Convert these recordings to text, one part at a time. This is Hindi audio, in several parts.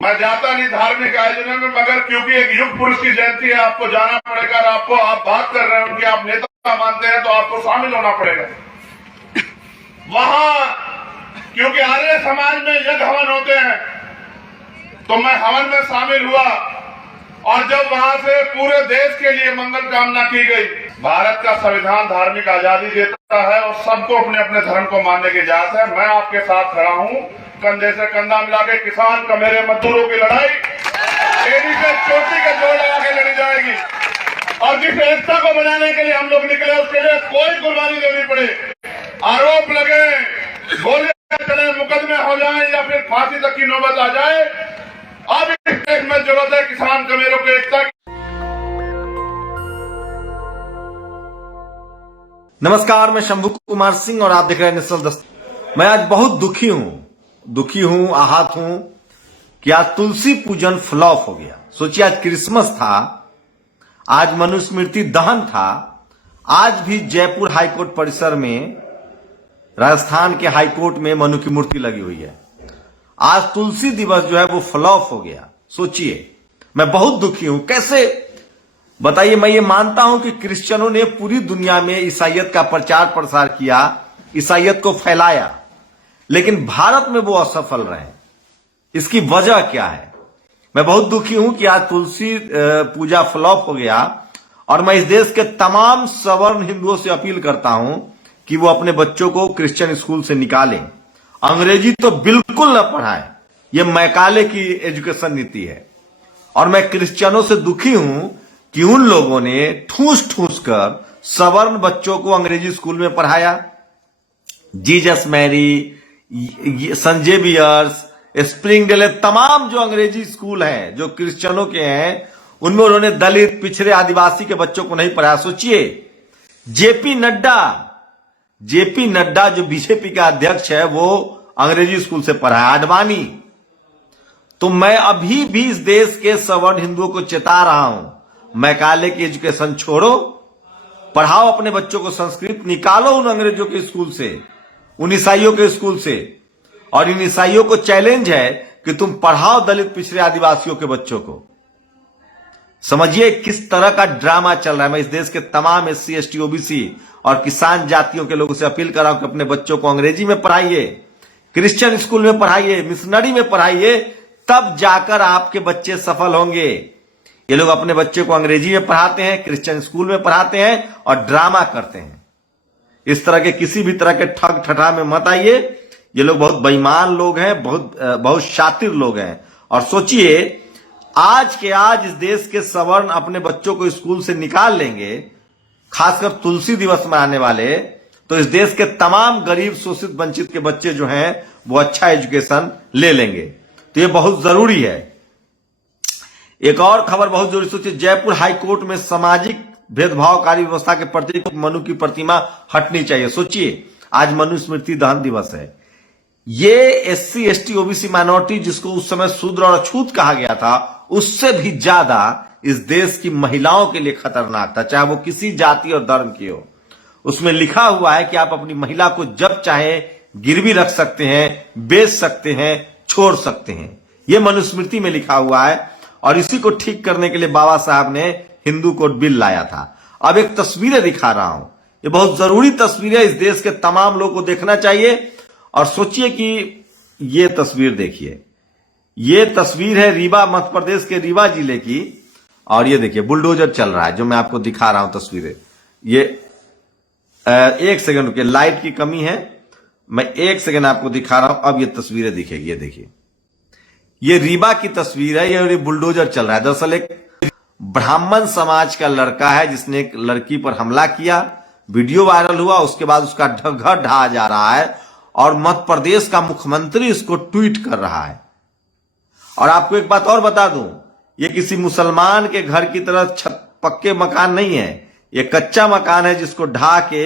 मैं जाता नहीं धार्मिक आयोजनों में, मगर क्योंकि एक युग पुरुष की जयंती है, आपको जाना पड़ेगा। और आपको, आप बात कर रहे हैं उनके, आप नेता मानते हैं, तो आपको शामिल होना पड़ेगा वहां। क्योंकि आर्य समाज में यज्ञ हवन होते हैं, तो मैं हवन में शामिल हुआ। और जब वहां से पूरे देश के लिए मंगल कामना की गई। भारत का संविधान धार्मिक आजादी देता है और सबको अपने अपने धर्म को मानने की इजाजत है। मैं आपके साथ खड़ा हूं, कंधे से कंधा मिला के। किसान का मेरे मजदूरों की लड़ाई एड़ी से चोटी के जोड़ लगा के लड़ी जाएगी। और जिस एकता को बनाने के लिए हम लोग निकले, उसके लिए कोई कुर्बानी देनी पड़े, आरोप लगे, गोलियां चले, मुकदमे हो जाए या फिर फांसी तक की नौबत आ जाए, अब इस देश में जरूरत है किसान कमेरों की एकता की। नमस्कार, मैं शंभू कुमार सिंह और आप देख रहे हैं नेशनल दस्तक। मैं आज बहुत दुखी हूं, आहत हूं कि आज तुलसी पूजन फ्लॉप हो गया। सोचिए, आज क्रिसमस था, आज मनुस्मृति दहन था। आज भी जयपुर हाईकोर्ट परिसर में, राजस्थान के हाईकोर्ट में मनु की मूर्ति लगी हुई है। आज तुलसी दिवस जो है वो फ्लॉप हो गया। सोचिए, मैं बहुत दुखी हूं। कैसे बताइए? मैं ये मानता हूं कि क्रिश्चियनों ने पूरी दुनिया में ईसाइयत का प्रचार प्रसार किया, ईसाइयत को फैलाया, लेकिन भारत में वो असफल रहे। इसकी वजह क्या है? मैं बहुत दुखी हूं कि आज तुलसी पूजा फ्लॉप हो गया। और मैं इस देश के तमाम सवर्ण हिंदुओं से अपील करता हूं कि वो अपने बच्चों को क्रिश्चियन स्कूल से निकालें। अंग्रेजी तो बिल्कुल न पढ़ाएं। यह मैकाले की एजुकेशन नीति है। और मैं क्रिश्चियनों से दुखी हूं कि उन लोगों ने ठूस कर सवर्ण बच्चों को अंग्रेजी स्कूल में पढ़ाया। जीसस मैरी, संत जेवियर्स, स्प्रिंगडेल, तमाम जो अंग्रेजी स्कूल हैं जो क्रिश्चियनों के हैं, उनमें उन्होंने दलित, पिछड़े, आदिवासी के बच्चों को नहीं पढ़ाया। सोचिए, जेपी नड्डा जो बीजेपी का अध्यक्ष है, वो अंग्रेजी स्कूल से पढ़ाया। आडवाणी। तो मैं अभी भी इस देश के सवर्ण हिंदुओं को चेता रहा हूं, मैकाले की एजुकेशन छोड़ो, पढ़ाओ अपने बच्चों को संस्कृत, निकालो उन अंग्रेजों के स्कूल से, उन ईसाइयों के स्कूल से। और इन ईसाइयों को चैलेंज है कि तुम पढ़ाओ दलित, पिछड़े, आदिवासियों के बच्चों को। समझिए किस तरह का ड्रामा चल रहा है। मैं इस देश के तमाम SC, ST, OBC और किसान जातियों के लोगों से अपील कर रहा हूं कि अपने बच्चों को अंग्रेजी में पढ़ाइए, क्रिश्चियन स्कूल में पढ़ाइए, मिशनरी में पढ़ाइए, तब जाकर आपके बच्चे सफल होंगे। ये लोग अपने बच्चे को अंग्रेजी में पढ़ाते हैं, क्रिश्चियन स्कूल में पढ़ाते हैं और ड्रामा करते हैं। इस तरह के किसी भी तरह के ठग ठठा में मत आइए। ये लोग बहुत बेईमान लोग हैं, बहुत शातिर लोग हैं। और सोचिए, आज के आज इस देश के सवर्ण अपने बच्चों को स्कूल से निकाल लेंगे, खासकर तुलसी दिवस में आने वाले, तो इस देश के तमाम गरीब, शोषित, वंचित के बच्चे जो हैं वो अच्छा एजुकेशन ले लेंगे। तो ये बहुत जरूरी है। एक और खबर बहुत जरूरी। सोचिए, जयपुर हाईकोर्ट में सामाजिक भेदभावकारी व्यवस्था के प्रति मनु की प्रतिमा हटनी चाहिए। सोचिए, आज मनुस्मृति दहन दिवस है। ये SC, ST, OBC माइनॉरिटी, जिसको उस समय शूद्र और अछूत कहा गया था, उससे भी ज्यादा इस देश की महिलाओं के लिए खतरनाक था, चाहे वो किसी जाति और धर्म की हो। उसमें लिखा हुआ है कि आप अपनी महिला को जब चाहे गिरवी रख सकते हैं, बेच सकते हैं, छोड़ सकते हैं। यह मनुस्मृति में लिखा हुआ है। और इसी को ठीक करने के लिए बाबा साहब ने हिंदू कोड बिल लाया था। अब एक तस्वीरें दिखा रहा हूं, ये बहुत जरूरी तस्वीरें, इस देश के तमाम लोगों को देखना चाहिए। और सोचिए कि ये तस्वीर देखिए, ये तस्वीर है रीवा, मध्य प्रदेश के रीवा जिले की। और ये देखिए बुलडोजर चल रहा है, जो मैं आपको दिखा रहा हूं तस्वीरें। ये एक सेकंड रुकिए, लाइट की कमी है, मैं एक सेकंड आपको दिखा रहा हूं। अब ये तस्वीरें दिखेगी। ये देखिए, ये रीवा की तस्वीर है, ये बुलडोजर चल रहा है। दरअसल एक ब्राह्मण समाज का लड़का है जिसने एक लड़की पर हमला किया, वीडियो वायरल हुआ, उसके बाद उसका घर ढहा जा रहा है और मध्य प्रदेश का मुख्यमंत्री इसको ट्वीट कर रहा है। और आपको एक बात और बता दूं, ये किसी मुसलमान के घर की तरह पक्के मकान नहीं है, ये कच्चा मकान है जिसको ढहा के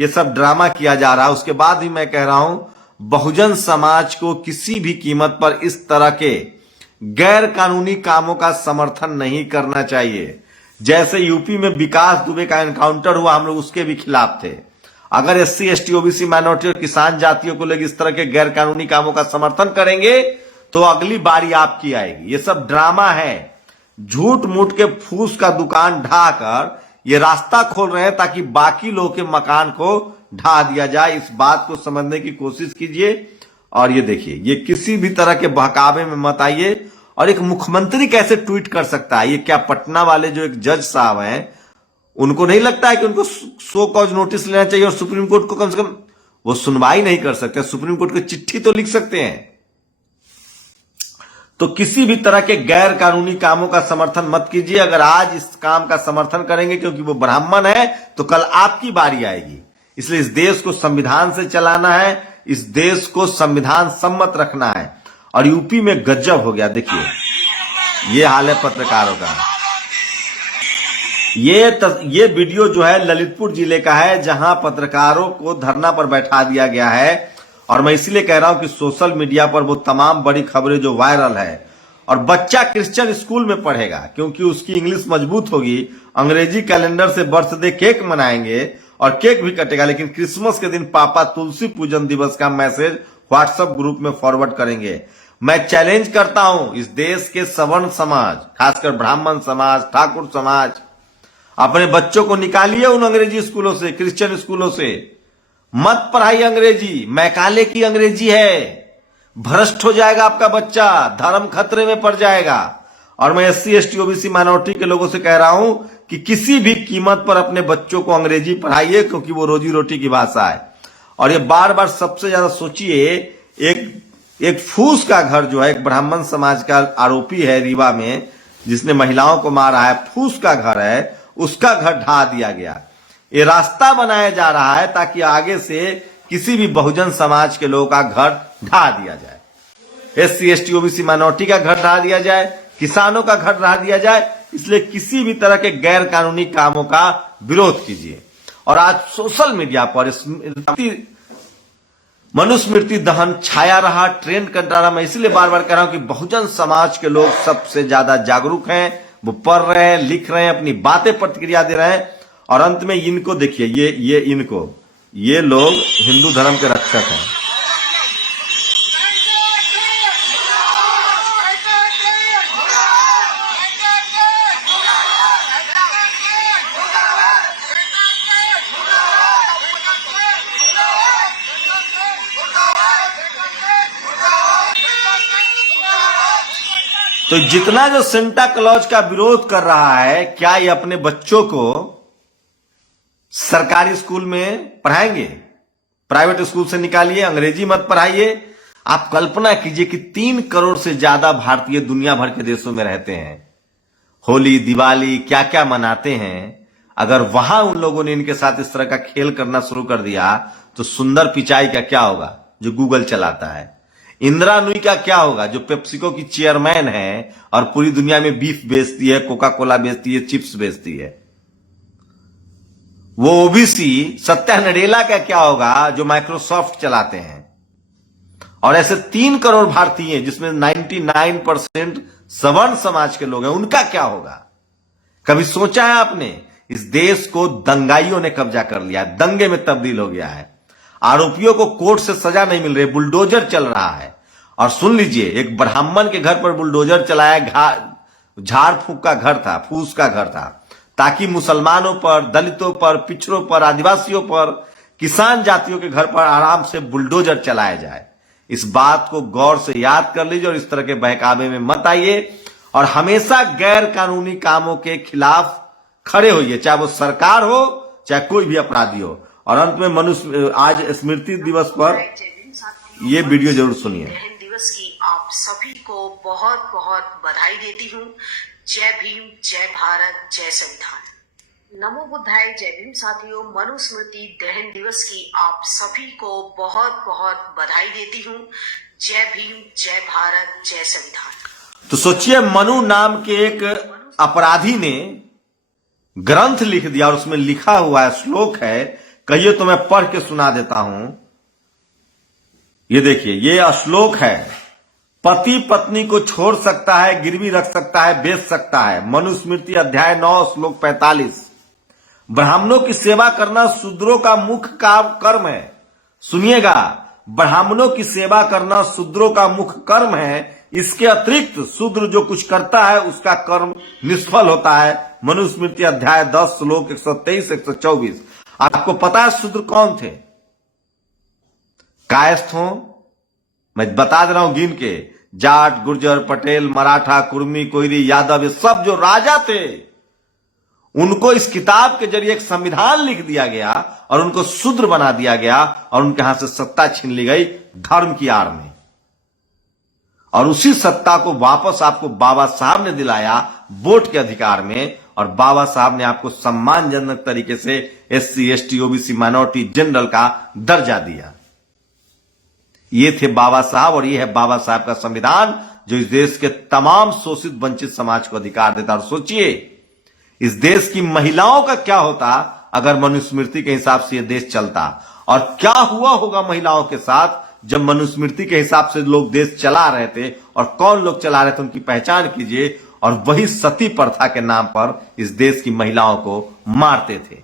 ये सब ड्रामा किया जा रहा है। उसके बाद भी मैं कह रहा हूं, बहुजन समाज को किसी भी कीमत पर इस तरह के गैर कानूनी कामों का समर्थन नहीं करना चाहिए। जैसे यूपी में विकास दुबे का एनकाउंटर हुआ, हम लोग उसके भी खिलाफ थे। अगर SC, ST, OBC माइनॉरिटी और किसान जातियों को लोग इस तरह के गैर कानूनी कामों का समर्थन करेंगे तो अगली बारी आपकी आएगी। ये सब ड्रामा है। झूठ मूठ के फूस का दुकान ढाकर ये रास्ता खोल रहे हैं ताकि बाकी लोगों के मकान को ढा दिया जाए। इस बात को समझने की कोशिश कीजिए और ये देखिए, ये किसी भी तरह के बहकावे में मत आइए। और एक मुख्यमंत्री कैसे ट्वीट कर सकता है? ये क्या पटना वाले जो एक जज साहब हैं, उनको नहीं लगता है कि उनको सो कॉज नोटिस लेना चाहिए और सुप्रीम कोर्ट को कम से कम वो सुनवाई नहीं कर सकते, सुप्रीम कोर्ट को चिट्ठी तो लिख सकते हैं। तो किसी भी तरह के गैर कानूनी कामों का समर्थन मत कीजिए। अगर आज इस काम का समर्थन करेंगे क्योंकि वो ब्राह्मण है, तो कल आपकी बारी आएगी। इसलिए इस देश को संविधान से चलाना है, इस देश को संविधान सम्मत रखना है। और यूपी में गजब हो गया। देखिए, ये हाल है पत्रकारों का। ये वीडियो जो है ललितपुर जिले का है, जहां पत्रकारों को धरना पर बैठा दिया गया है। और मैं इसलिए कह रहा हूं कि सोशल मीडिया पर वो तमाम बड़ी खबरें जो वायरल है, और बच्चा क्रिश्चियन स्कूल में पढ़ेगा क्योंकि उसकी इंग्लिश मजबूत होगी, अंग्रेजी कैलेंडर से बर्थडे केक मनाएंगे और केक भी कटेगा, लेकिन क्रिसमस के दिन पापा तुलसी पूजन दिवस का मैसेज व्हाट्सएप ग्रुप में फॉरवर्ड करेंगे। मैं चैलेंज करता हूं इस देश के सवर्ण समाज, खासकर ब्राह्मण समाज, ठाकुर समाज, अपने बच्चों को निकालिए उन अंग्रेजी स्कूलों से, क्रिश्चियन स्कूलों से। मत पढ़ाइए अंग्रेजी, मैकाले की अंग्रेजी है। भ्रष्ट हो जाएगा आपका बच्चा, धर्म खतरे में पड़ जाएगा। और मैं SC ST OBC माइनॉरिटी के लोगों से कह रहा हूं कि किसी भी कीमत पर अपने बच्चों को अंग्रेजी पढ़ाइए, क्योंकि वो रोजी रोटी की भाषा है। और ये बार बार सबसे ज्यादा सोचिए, एक फूस का घर जो है, एक ब्राह्मण समाज का आरोपी है रीवा में, जिसने महिलाओं को मारा है, फूस का घर है, उसका घर ढा दिया गया। ये रास्ता बनाया जा रहा है ताकि आगे से किसी भी बहुजन समाज के लोगों का घर ढा दिया जाए, SC ST OBC माइनॉरिटी का घर ढा दिया जाए, किसानों का घर ढा दिया जाए। इसलिए किसी भी तरह के गैर कानूनी कामों का विरोध कीजिए। और आज सोशल मीडिया पर मनुस्मृति दहन छाया रहा, ट्रेंड करता रहा। मैं इसलिए बार बार कह रहा हूं कि बहुजन समाज के लोग सबसे ज्यादा जागरूक हैं, वो पढ़ रहे हैं, लिख रहे हैं, अपनी बातें प्रतिक्रिया दे रहे हैं। और अंत में इनको देखिए, ये लोग हिंदू धर्म के रक्षक हैं। तो जितना जो सेंटा क्लॉज का विरोध कर रहा है, क्या ये अपने बच्चों को सरकारी स्कूल में पढ़ाएंगे? प्राइवेट स्कूल से निकालिए, अंग्रेजी मत पढ़ाइए। आप कल्पना कीजिए कि 3 करोड़ से ज्यादा भारतीय दुनिया भर के देशों में रहते हैं, होली दिवाली क्या क्या मनाते हैं। अगर वहां उन लोगों ने इनके साथ इस तरह का खेल करना शुरू कर दिया, तो सुंदर पिचाई का क्या होगा जो गूगल चलाता है? इंदिरा नुई का क्या होगा जो पेप्सिको की चेयरमैन है और पूरी दुनिया में बीफ बेचती है, कोका कोला बेचती है, चिप्स बेचती है? वो ओबीसी सत्या नडेला का क्या होगा जो माइक्रोसॉफ्ट चलाते हैं? और ऐसे 3 करोड़ भारतीय जिसमें 99% सवर्ण समाज के लोग हैं, उनका क्या होगा? कभी सोचा है आपने? इस देश को दंगाइयों ने कब्जा कर लिया है, दंगे में तब्दील हो गया है। आरोपियों को कोर्ट से सजा नहीं मिल रही, बुलडोजर चल रहा है। और सुन लीजिए, एक ब्राह्मण के घर पर बुलडोजर चलाया, झाड़ फूक का घर था, फूस का घर था, ताकि मुसलमानों पर, दलितों पर, पिछड़ों पर, आदिवासियों पर, किसान जातियों के घर पर आराम से बुलडोजर चलाया जाए। इस बात को गौर से याद कर लीजिए और इस तरह के बहकावे में मत आइए। और हमेशा गैर कानूनी कामों के खिलाफ खड़े होइए, चाहे वो सरकार हो, चाहे कोई भी अपराधी हो। और अंत में मनुष्य आज स्मृति दिवस पर ये वीडियो जरूर सुनिए। दहन दिवस की आप सभी को बहुत बहुत बधाई देती हूँ। जय भीम, जय भारत, जय संविधान। नमो बुद्धाय। जय भीम साथियों, मनुस्मृति दहन दिवस की आप सभी को बहुत बहुत बधाई देती हूँ। जय भीम, जय भारत, जय संविधान। तो सोचिए, मनु नाम के एक अपराधी ने ग्रंथ लिख दिया और उसमें लिखा हुआ है, श्लोक है, कहिए तो मैं पढ़ के सुना देता हूं। ये देखिए, ये श्लोक है, पति पत्नी को छोड़ सकता है, गिरवी रख सकता है, बेच सकता है। मनुस्मृति अध्याय 9 श्लोक 45। ब्राह्मणों की सेवा करना शूद्रों का मुख्य कर्म है। सुनिएगा, ब्राह्मणों की सेवा करना शूद्रों का मुख्य कर्म है, इसके अतिरिक्त शूद्र जो कुछ करता है उसका कर्म निष्फल होता है। मनुस्मृति अध्याय 10 श्लोक 123 124। आपको पता है शूद्र कौन थे? कायस्थ हो, मैं बता दे रहा हूं गिन के, जाट, गुर्जर, पटेल, मराठा, कुर्मी, कोयरी, यादव, ये सब जो राजा थे उनको इस किताब के जरिए एक संविधान लिख दिया गया और उनको शूद्र बना दिया गया और उनके हाथ से सत्ता छीन ली गई धर्म की आड़ में। और उसी सत्ता को वापस आपको बाबा साहब ने दिलाया वोट के अधिकार में, और बाबा साहब ने आपको सम्मानजनक तरीके से SC, ST, OBC, minority, general का दर्जा दिया। ये थे बाबा साहब और ये है बाबा साहब का संविधान जो इस देश के तमाम शोषित वंचित समाज को अधिकार देता। और सोचिए इस देश की महिलाओं का क्या होता अगर मनुस्मृति के हिसाब से यह देश चलता, और क्या हुआ होगा महिलाओं के साथ जब मनुस्मृति के हिसाब से लोग देश चला रहे थे। और कौन लोग चला रहे थे उनकी पहचान कीजिए, और वही सती प्रथा के नाम पर इस देश की महिलाओं को मारते थे।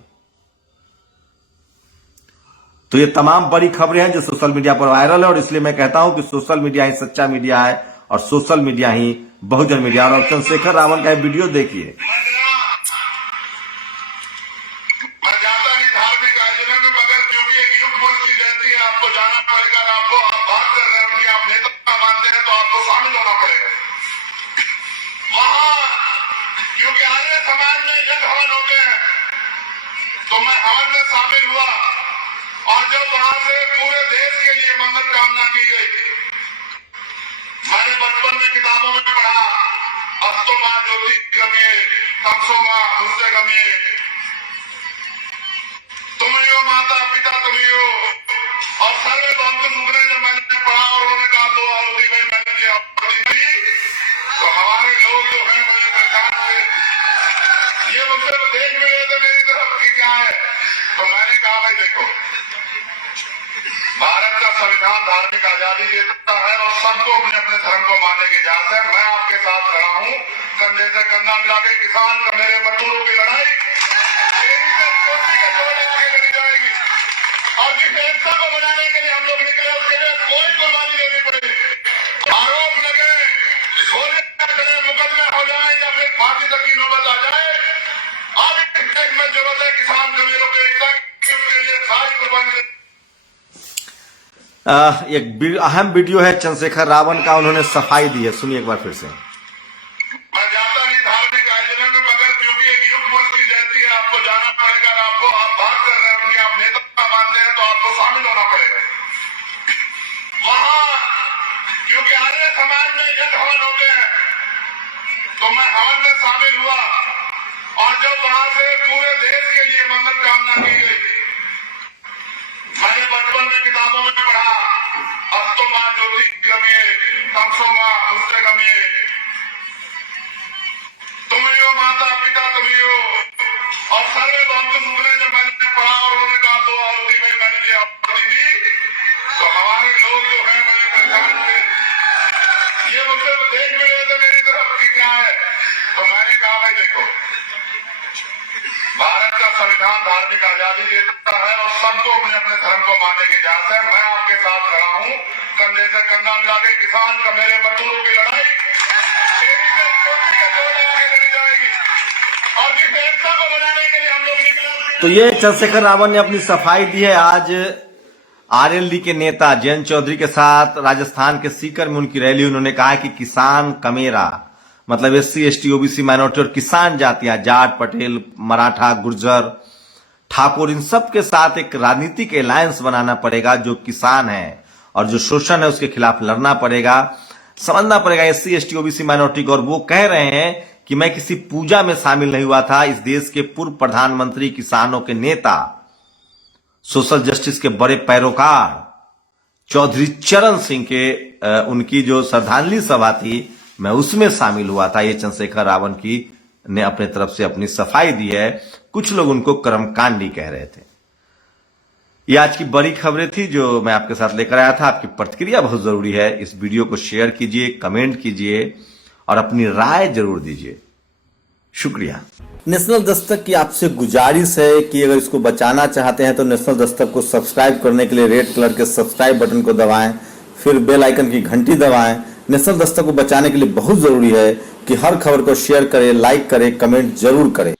तो ये तमाम बड़ी खबरें हैं जो सोशल मीडिया पर वायरल है, और इसलिए मैं कहता हूं कि सोशल मीडिया ही सच्चा मीडिया है और सोशल मीडिया ही बहुजन मीडिया। और चंद्रशेखर रावण का एक वीडियो देखिए। आपको जाना पड़ेगा, आपको आप बात कर रहे हैं, आप नेता मानते हैं तो आपको शामिल होना पड़ेगा वहां, क्योंकि आर्य समाज में यज्ञ हवन होते हैं। तो मैं हवन में शामिल हुआ और जब वहां से पूरे देश के लिए मंगल कामना की गई, मैंने बचपन में किताबों में पढ़ा, अस्तो मां ज्योति गमिए, तमसो मां उससे गमिए, तुम ही हो माता पिता, तुम ही हो। और सर्वे भक्ति मुखने जब मैंने पढ़ा और उन्होंने कहा दो आहुति में मैंने दी आहुति दी, तो हमारे लोग जो है मुझे परेशान हुए, ये मुझसे देख भी रहे थे मेरी तरफ की क्या है। तो मैंने कहा भाई देखो, भारत का संविधान धार्मिक आजादी देता है और सबको अपने अपने धर्म को मानने की इजाजत है। मैं आपके साथ खड़ा हूं, कंधे से कंधा मिला के किसान का मेरे मजदूरों की लड़ाई और जिस एकता को बनाने के लिए हम लोग निकले उसके लिए कोई कुर्बानी देनी पड़े। आरोप लगे, गोले चले, मुकदमे हो जाए या फिर फांसी तक की नौबत आ जाए, अब इस देश में जरूरत है किसान जमीनों की एकता की, उसके लिए सारी कुर्बानी। एक अहम वीडियो है चंद्रशेखर रावण का, उन्होंने सफाई दी है, सुनिए एक बार फिर से। मैं जाता नहीं धार्मिक आयोजनों में, मगर क्योंकि एक युग पुरुष की जयंती है, आपको जाना पड़ेगा, आपको आप बात कर रहे हैं, आप नेता मानते हैं तो आपको शामिल होना पड़ेगा वहां, क्योंकि आर्य समाज में यज्ञ हवन होते हैं। तो मैं हवन में शामिल हुआ और जब वहां से पूरे देश के लिए मंगल कामना की गई, मैंने बचपन में किताबों में पढ़ा, अस्तो मां ज्योति गमिए, तमसो मां उससे गमिए, तुम ही हो माता पिता, तुम ही हो। और सर्वे भक्ति मुखने जब मैंने पढ़ा और उन्होंने कहा दो आहुति में मैंने दी आहुति दी, तो हमारे लोग जो है मुझे परेशान हुए, ये मुझसे देख भी रहे थे मेरी तरफ की क्या है। तो मैंने कहा भाई देखो, भारत का संविधान धार्मिक आजादी देता है और सबको अपने अपने धर्म को मानने की इजाजत है। मैं आपके साथ खड़ा हूं, कंधे से कंधा मिला के किसान का मेरे मजदूरों की लड़ाई तेजी से चोटी का जोड़ लगा के लड़ी जाएगी और जिस एकता को बनाने के लिए हम लोग निकले। तो ये चंद्रशेखर रावण ने अपनी सफाई दी है। आज RLD के नेता जयंत चौधरी के साथ राजस्थान के सीकर में उनकी रैली, उन्होंने कहा कि किसान कमेरा, मतलब SC, ST, OBC, माइनॉरिटी और किसान जातियां, जाट, पटेल, मराठा, गुर्जर, ठाकुर, इन सब के साथ एक राजनीतिक अलायंस बनाना पड़ेगा। जो किसान है और जो शोषण है उसके खिलाफ लड़ना पड़ेगा, समझना पड़ेगा SC, ST, OBC, माइनॉरिटी को। और वो कह रहे हैं कि मैं किसी पूजा में शामिल नहीं हुआ था। इस देश के पूर्व प्रधानमंत्री, किसानों के नेता, सोशल जस्टिस के बड़े पैरोकार चौधरी चरण सिंह के उनकी जो श्रद्धांजलि सभा थी, मैं उसमें शामिल हुआ था। ये चंद्रशेखर रावण की ने अपने तरफ से अपनी सफाई दी है। कुछ लोग उनको कर्मकांडी कह रहे थे। ये आज की बड़ी खबरें थी जो मैं आपके साथ लेकर आया था। आपकी प्रतिक्रिया बहुत जरूरी है। इस वीडियो को शेयर कीजिए, कमेंट कीजिए और अपनी राय जरूर दीजिए। शुक्रिया। नेशनल दस्तक की आपसे गुजारिश है कि अगर इसको बचाना चाहते हैं तो नेशनल दस्तक को सब्सक्राइब करने के लिए रेड कलर के सब्सक्राइब बटन को दबाएं, फिर बेल आइकन की घंटी दबाएं। नेशनल दस्तक को बचाने के लिए बहुत जरूरी है कि हर खबर को शेयर करें, लाइक करें, कमेंट जरूर करें।